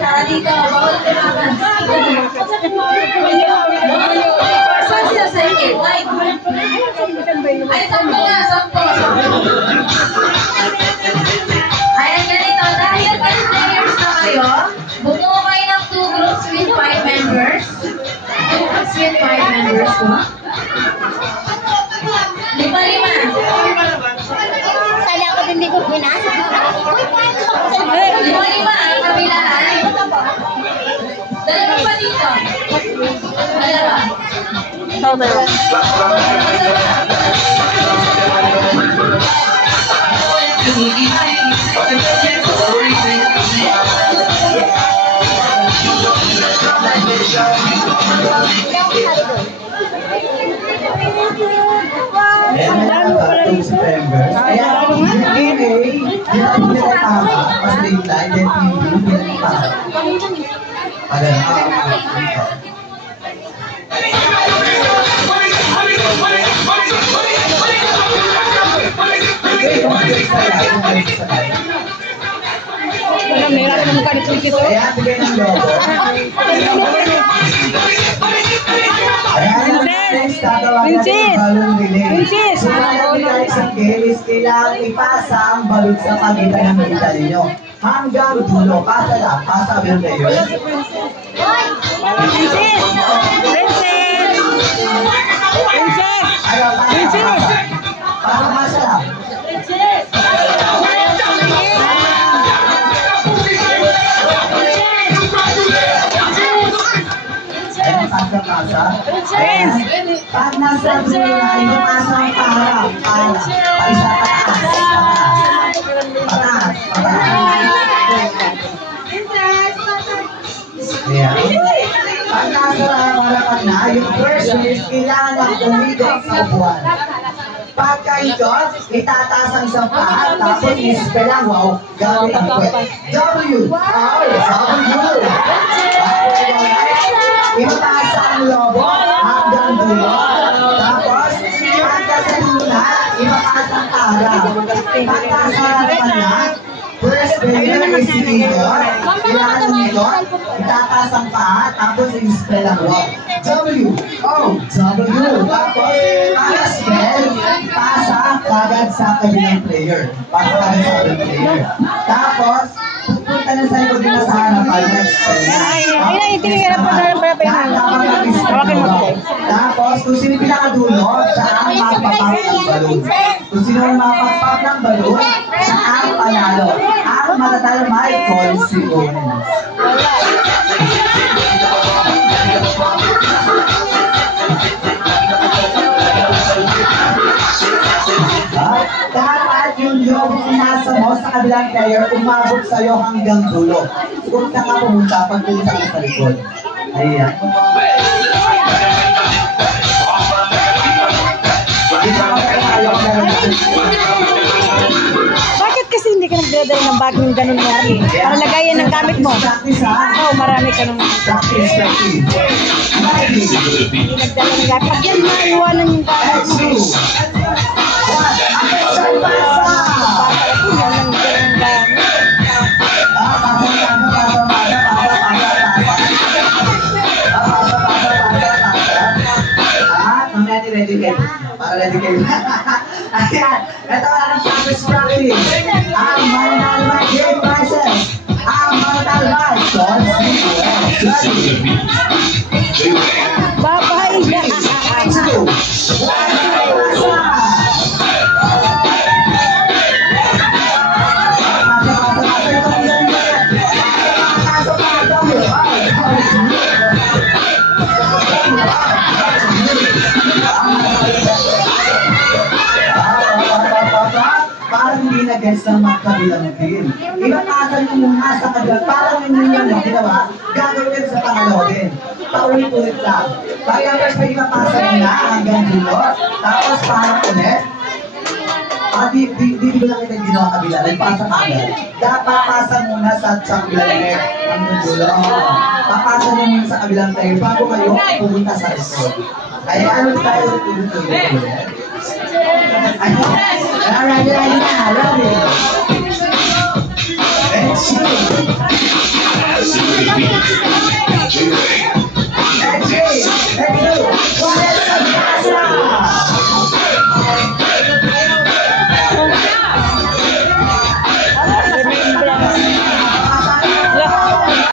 Tara dito, bawal tumakan. Saan siya sa inyo? Ay, sampo nga, sampo. Ayan, ganito. Dahil 10 players na kayo, bumuo kayo ng 2 groups with 5 members. 2 groups with 5 members po. 5. Sali ako din dito pinasok. 5 ang kabilaan. Dalawa pa dito. Dalawa. September. Kaya yung GA, hindi nila tama. Mas daytime, then hindi nila tama. Meron ng karito dito. Kaya bigay ng logo. Princess! Sumalang ka isang game is kailangan ipasa ang balot sa pagitan ng kita ninyo. Hanggang dulo, pasa lang, pasa will player. Princess! Ayaw, pasa lang. Pasa. Pag nasa dulo na, ipasa ang parang. Paisa pataas. Yeah. Pag nasa malapad na, yung first is kailangan na umigot sa upuan. Pagka-ikot, itataas ang isang paa, tapos ispell lang, wow, gamit ang kwet. W. Itaas ang lobo hanggang dulo. Tapos, pagka sa luna, itaas ang ara. Pagka sa na, first player is ikot. Kailangan umikot, itataas ang paa, tapos ispell lang, wow. W. Tapos, para spell, pasa kagad sa kabilang player. Pasa kagad sa kabilang player. Tapos, pupunta na sa likod nila sa harapan na spell na. Tapos, kung sino pinakadulo, siya ang mapapap ng balon. Kung sino ang mapapap ng balon, siya ang panalo. Ang matatalo may consequence. Dapat yung lobong nasa mo sa kabilang player umabot sa'yo hanggang dulo. Kung saan ka pumunta, pagpunta ka sa likod. Ayan. Bakit kasi hindi ka nagdadala ng bagong ganun mo? Para lagayan ng gamit mo. Oo, marami ka nung practice. hindi nagdala ng gamit. Pag yan, maiwanan yung gamit mo. Para ready kayo. Ayan, ito na ng practice. Ang mananalman game prizes. Ang mananalman Babay! Parang hindi na-guess ng magkabilang din. Ipapasan mo muna sa kabilang. Parang hindi nyo na ginawa, gagawin sa pangalawa din. Paulit-ulit lang. Pagka first pa ipapasan mo na hanggang dulo, tapos parang ulit. Di lang kita ginawa kabila, nagpasa ka agad. Papasan muna sa kabilang layer hanggang dulo. Papasan mo muna sa kabilang layer bago kayo pumunta sa likod. Kaya ano tayo ulit-ulit. Ready na, ready. Let's go.